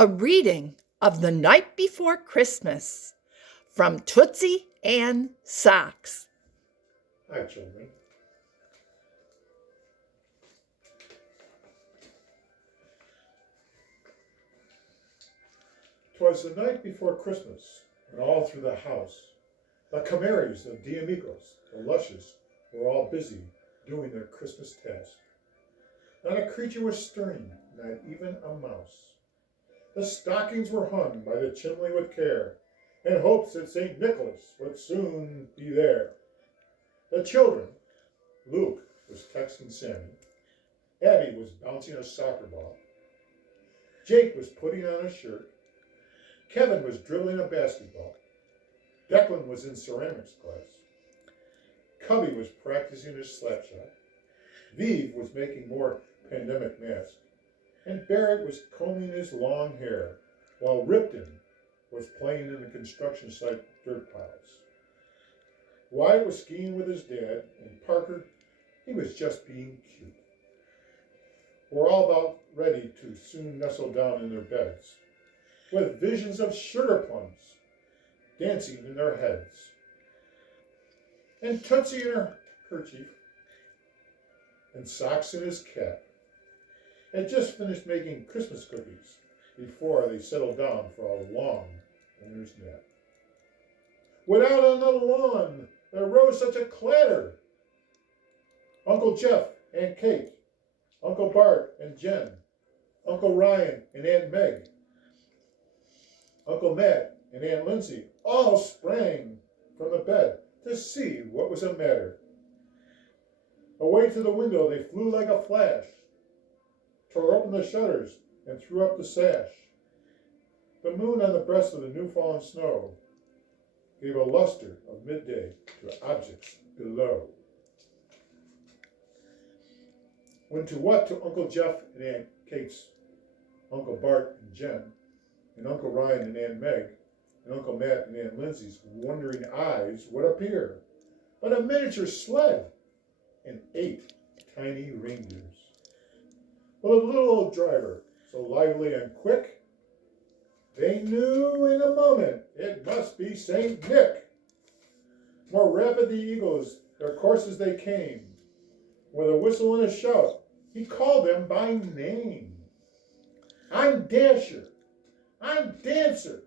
A reading of The Night Before Christmas from Tootsie Ann Socks. Hi, children. "'Twas the night before Christmas, and all through the house, the Camaries, the Diamigos, the Lushes were all busy doing their Christmas task. Not a creature was stirring, not even a mouse. The stockings were hung by the chimney with care, in hopes that St. Nicholas would soon be there. The children, Luke was texting Sammy, Abby was bouncing a soccer ball, Jake was putting on a shirt, Kevin was dribbling a basketball, Declan was in ceramics class, Cubby was practicing his slap shot, Vive was making more pandemic masks, and Barrett was combing his long hair, while Ripton was playing in the construction site dirt piles. Wyatt was skiing with his dad, and Parker, he was just being cute. We're all about ready to soon nestle down in their beds, with visions of sugar plums dancing in their heads, and Tootsie in her kerchief, and Socks in his cap, had just finished making Christmas cookies before they settled down for a long winter's nap. Without on the lawn, there rose such a clatter. Uncle Jeff and Kate, Uncle Bart and Jen, Uncle Ryan and Aunt Meg, Uncle Matt and Aunt Lindsay all sprang from the bed to see what was the matter. Away to the window they flew like a flash, tore open the shutters, and threw up the sash. The moon on the breast of the new-fallen snow gave a luster of midday to objects below. When to Uncle Jeff and Aunt Kate's, Uncle Bart and Jen, and Uncle Ryan and Aunt Meg, and Uncle Matt and Aunt Lindsay's wondering eyes would appear but a miniature sled and 8 tiny reindeers. With a little old driver, so lively and quick, they knew in a moment it must be St. Nick. More rapid the eagles, their courses they came. With a whistle and a shout, he called them by name. I'm Dasher, I'm Dancer,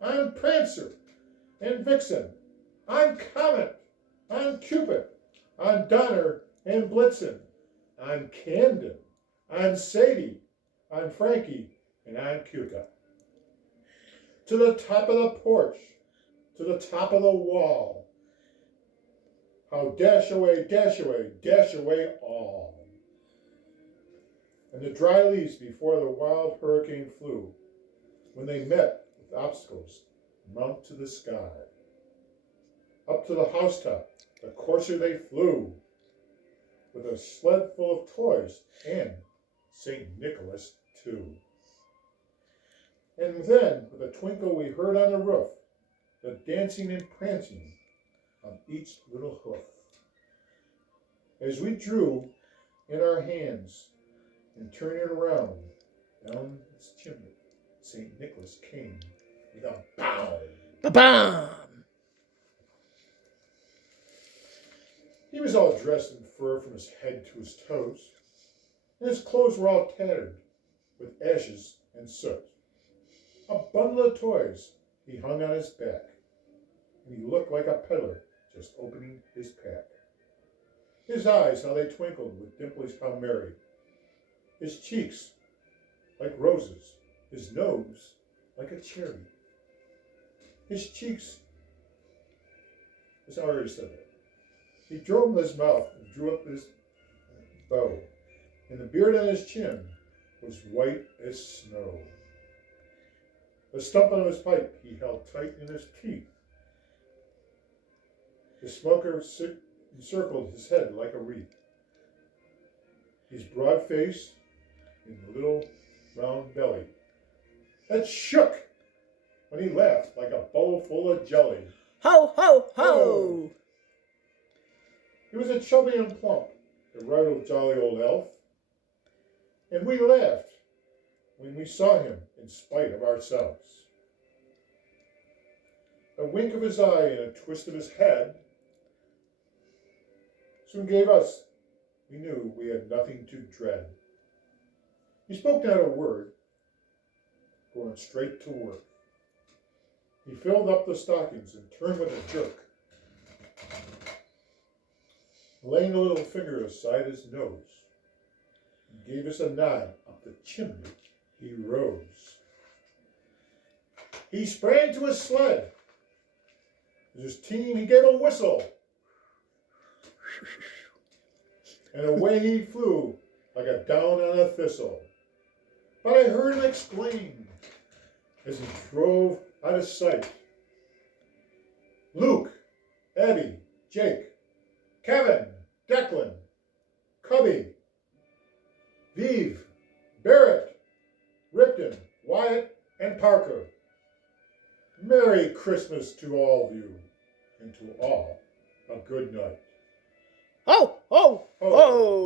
I'm Prancer and Vixen, I'm Comet, I'm Cupid, I'm Donner and Blitzen, I'm Camden, I'm Sadie, I'm Frankie, and I'm Cuca. To the top of the porch, to the top of the wall, how dash away all. And the dry leaves before the wild hurricane flew, when they met with obstacles, mount to the sky. Up to the housetop, the courser they flew, with a sled full of toys and St. Nicholas too. And then, with a twinkle we heard on the roof, the dancing and prancing on each little hoof. As we drew in our hands and turned it around, down its chimney, St. Nicholas came with a bow. Ba-bam! He was all dressed in fur from his head to his toes, and his clothes were all tattered with ashes and soot. A bundle of toys he hung on his back, and he looked like a peddler just opening his pack. His eyes, how they twinkled with dimples, how merry. His cheeks like roses, his nose like a cherry. His cheeks, as I already said that. He drove his mouth and drew up his bow, and the beard on his chin was white as snow. The stump of his pipe he held tight in his teeth. The smoker encircled his head like a wreath. His broad face and little round belly that shook when he laughed like a bowl full of jelly. Ho, ho, ho! He was a chubby and plump, the right old jolly old elf, and we laughed when we saw him in spite of ourselves. A wink of his eye and a twist of his head soon gave us, we knew we had nothing to dread. He spoke not a word, going straight to work. He filled up the stockings and turned with a jerk, laying a little finger aside his nose. He gave us a nod up the chimney. He rose. He sprang to his sled. With his team, he gave a whistle. And away he flew like a down on a thistle. But I heard him exclaim as he drove out of sight. Luke, Abby, Jake, Kevin, Declan, Cubby, Vive, Barrett, Ripton, Wyatt, and Parker. Merry Christmas to all of you, and to all a good night. Ho, ho, ho!